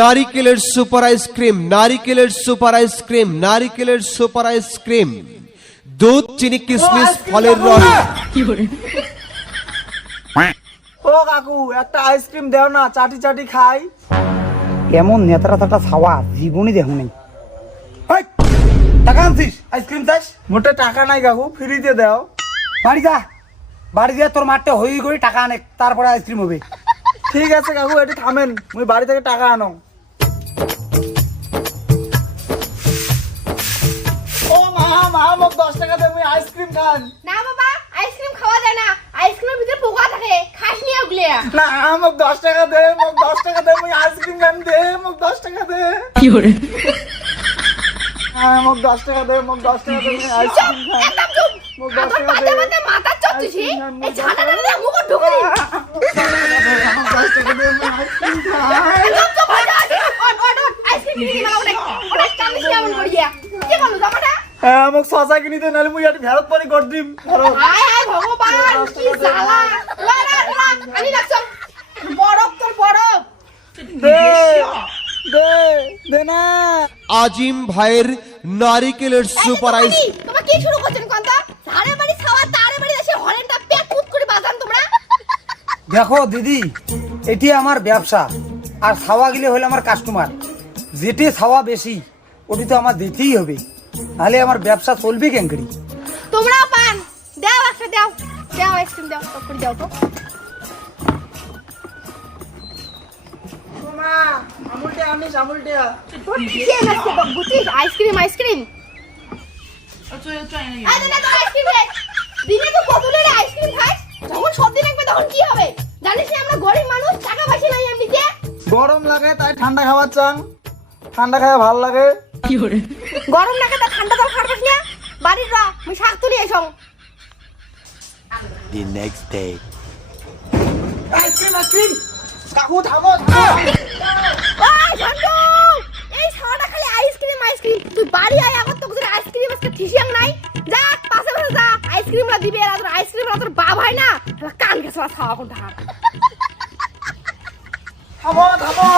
নারিকেলের super ice cream, নারিকেলের super ice cream, নারিকেলের সুপার আইসক্রিম, দুধ, চিনি, কিশমিশ, ফলের রস। ও কাকু একটা আইসক্রিম দাও না, চাটি চাটি খাই। এমন নেতারা তাটা ছাওয়া জীবনই দেখো নেই। টাকা আনছিস আইসক্রিম চাস? মোটে টাকা নাই কাকু, ফ্রিতে দাও। বাড়ি যা, বাড়ি যা তোর মাঠটা হই করে টাকা আনে, তারপরে আইসক্রিম হবে। ঠিক আছে কাকু, এটি থামেন, মুই বাড়ি থেকে টাকা আনো। ও মা মা, মোক 10 টাকা দে, মুই আইসক্রিম খান। না বাবা, আইসক্রিম খাওয়া যায় না, আইসক্রিমের ভিতরে পোকা থাকে, খাস নি ওগুলো। না মোক 10 টাকা দে, মোক 10 টাকা দে, মুই আইসক্রিম খান, দে মোক 10 টাকা দে। মোক 10 টাকা দে, মোক 10 টাকা দে, মুই আইসক্রিম খান। একদম চুপ। মোক 10 টাকা দে। মাথা চটছিস, এই ছানাটা না মুখ ঢুকে দিই। মোক 10 টাকা দে, মুই আইসক্রিম খান। একদম চুপ হয়ে যা। আইসক্রিম কিনে দিই মানে অনেক কান্দিস এমন করিয়া। কি বলো জামাটা? হ্যাঁ মোক সসা কিনি দে, নালে মুই এটি ফেরত পরি কর দিম। হায় হায় ভগবান, কি জ্বালা। লা আমি রাখছ। বরফ তোর বরফ। দে দে দে না। আজিম ভাইয়ের নারিকেলের সুপার আইসক্রিম। তোমরা কি শুরু করছেন কোনটা? ধারে বাড়ি খাওয়া, তারে বাড়ি এসে হরেনটা পেট কুত করে বাজান তোমরা। দেখো দিদি, এটি আমার ব্যবসা, আর ছাওয়া গিলে হলে আমার কাস্টমার। যেটি ছাওয়া বেশি ওটি তো আমার দিতেই হবে, তাহলে আমার ব্যবসা চলবে কেন করি? তোমরাও পান দাও, একটা দাও, দাও আইসক্রিম দাও, টক করে দাও তো। মা আমুলটা আনিস, আমুলটা। কে নাচছে তো বুঝিস? আইসক্রিম আইসক্রিম আরে না তো আইসক্রিম রে, দিনে তো কতগুলো আইসক্রিম খাই, যখন সব দিন একবার তখন কি হবে জানিস না? আমরা গরিব মানুষ, টাকা পয়সা নাই এমনিতে। গরম লাগে তাই ঠান্ডা খাবার চান, ঠান্ডা খাওয়া ভালো লাগে। গরম লাগে তা ঠান্ডা জল খাটবাস না, বাড়ির র মুই শাক তুলি a song. The next day. Ice cream ice cream কাকু থামো থামো। ওই ঝন্টু, এই সারাটা খালি আইসক্রিম আইসক্রিম, তুই বাড়ি আয়, আগত তোকে যদি আইসক্রিম আজকে ঠিসিয়াং নাই, যা পাশে পাশে যা, আইসক্রিমলা দিবে। আর তোর আইসক্রিমলা তোর বাপ হয় না, শালা কান গেছলা খাওয়া কোনটা হাত। থামো থামো।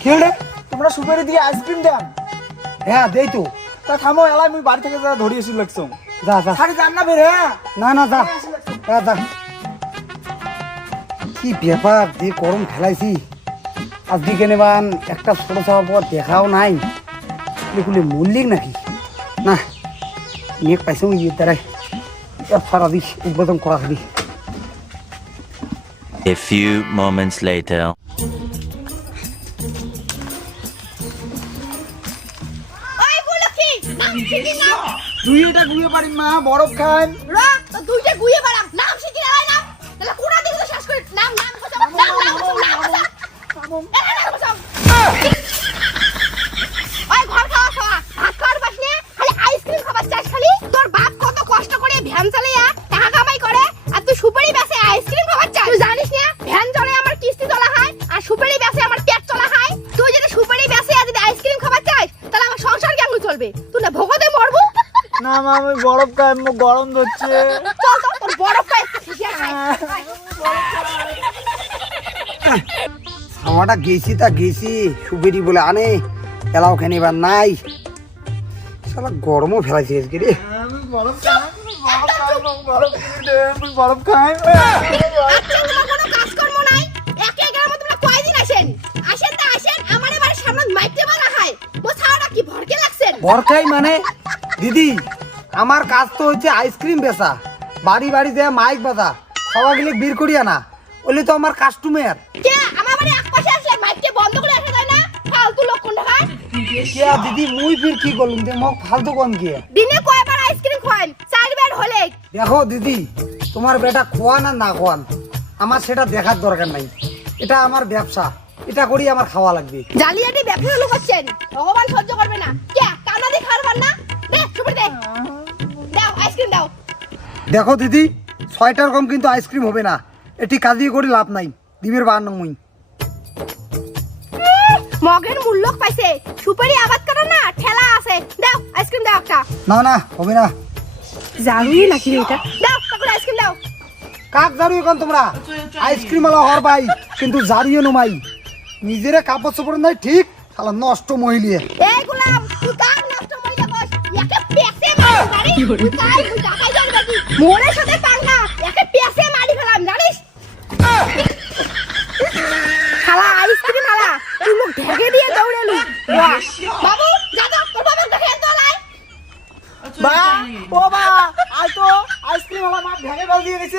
কি হলে? তোমরা সুপারি দিয়ে আইসক্রিম দেন? হ্যাঁ দেই তো। তা থামো, এলাই মুই বাড়ি থেকে যা ধরি এসে লাগছো। যা যা। খালি যান না বের, হ্যাঁ না না যা, যা যা। কি ব্যাপার, যে গরম ঠেলাইছি আজকে কেনেবান, একটা ছোট ছাওয়া পর দেখাও নাই, এগুলি মল্লিক নাকি? না মেঘ পাইছে ইয়ে দ্বারাই সারা দিস উদ্বোধন করা খালি। A few moments later. ওই গুলকি নাম শিখি না, তুই এটা গুয়ে পারি মা, বরফ খান। র তো দুইটা গুইয়ে বাড়াম, নাম শিখি না নাম, তাহলে কোনা দিকে তো শেষ করে নাম নাম কথা, নাম নাম কথা। এরা নাম কথা। ওই ঘর খাওয়া খাওয়া, ভাত খাওয়ার বাস নিয়ে খালি আইসক্রিম খাবার চাস খালি। তোর বাপ কত কষ্ট করে ভ্যান চালাইয়া টাকা কামাই করে, আর তুই সুপারি বেচে আইসক্রিম খাবার চাস? তুই জানিস না ভ্যান চলে আমার কিস্তি তোলা হয়, আর সুপারি বেচে আমার পেট চলা হয়। তুই যদি সুপারি বেচে আর যদি আইসক্রিম খাবার চাস, তাহলে আমার সংসার কেমন চলবে? তুই না ভোগতে মরবো। না মা আমি বরফ খাই, মুখ গরম ধরছে। চল তো তোর বড় খাই ঠিকই খাই। ছাওয়াটা গেছি তা গেছি, সুবেরি বলে আনে, এলাও খেনিবার নাই, সালা গরমও ফেলাইছে আজকে রে। আমি বরফ খাই, বরফ খাই, মোক বরফ কিনে দে, আমি বরফ খাই। আচ্ছা তোমার কোনো কাজকর্ম নাই, একে গ্রামে তোমরা কয়দিন আসেন? আসেন তা আসেন, আমার বাড়ির সামনে মাইতে বানা খায়, ও ছাড়া কি ভরকে লাগছেন? বরকাই মানে দিদি, আমার কাজ তো হচ্ছে আইসক্রিম বেচা, বাড়ি বাড়ি দেয়া মাইক বাজা, খাওয়া গেলে বীর করিয়া না, ওলে তো আমার কাস্টমার। কে আমার বাড়ি একপাশে আসলে মাইতে বন্ধ করে রাখা যায় না? ফালতু লোক কোন ঢাকায়? কে দিদি মুই ফির কি করলুম, তে মোক ফালতু কম কি? দিনে কয়বার আইসক্রিম খান? 4 বার হলে। দেখো দিদি, তোমার বেটা খোয়ান আর না খোয়ান আমার সেটা দেখার দরকার নাই, এটা আমার ব্যবসা, এটা করি আমার খাওয়া লাগবে। জালিয়াতি ব্যবসা লোক করছেন, ভগবান সহ্য করবে না। কে কানা দিয়ে খাবার না? দে সুপারি দে, দাও আইসক্রিম দাও। দেখো দিদি, 6টার কম কিন্তু আইসক্রিম হবে না, এটি কাজিয়ে করে লাভ নাই, দিবের বার নই। মগের মূল্য পাইছে, সুপারি আবাদ করা না ঠেলা আছে, দাও আইসক্রিম দাও একটা। না না হবে না। জারুই নাকি এটা? দাও তারপরে আইসক্রিম দাও। কাক জারু এখন তোমরা আইসক্রিম আলা হর ভাই, কিন্তু জারিও নমাই নিজেরা কাপড় চোপড় নাই ঠিক শালা নষ্ট মহিলিয়ে এই গোলাম তুই কার নষ্ট মইলা বস একে পেছে মারি জানিস তুই কাই তুই ঢাকায় যাবি নাকি মোরের সাথে পাঙ্গা একে পেছে মারি ফেলাম জানিস শালা আইসক্রিম শালা তুই মুখ ঢেকে দিয়ে দৌড়ালু বাবু যা তো তোর বাবা দেখে তো লাই বা ও বা আই তো আইসক্রিম ওয়ালা মা ভেঙে ফেল দিয়ে গেছে